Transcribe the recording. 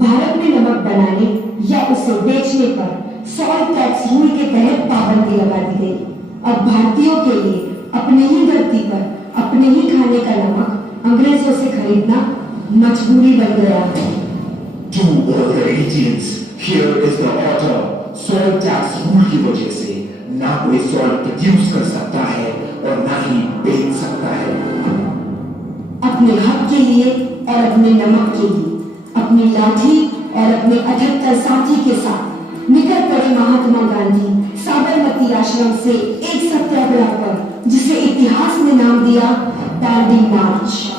भारत में नमक बनाने या उसे बेचने पर सॉल्ट टैक्स रूल के तहत पाबंदी लगा दी गई। अब भारतीयों के लिए अपने ही धरती पर अपने ही खाने का नमक अंग्रेजों से खरीदना मजबूरी बन गया है। To all the Indians, here is the order. Salt tax rule की वजह से ना कोई सॉल्ट प्रोड्यूस कर सकता है और ना ही बेच सकता है। अपने हक के लिए और अपने नमक के लिए अपनी लाठी और अपने 78 साथी के साथ निकल पड़े महात्मा गांधी साबरमती आश्रम से एक सत्याग्रह पर, जिसे इतिहास ने नाम दिया दांडी मार्च।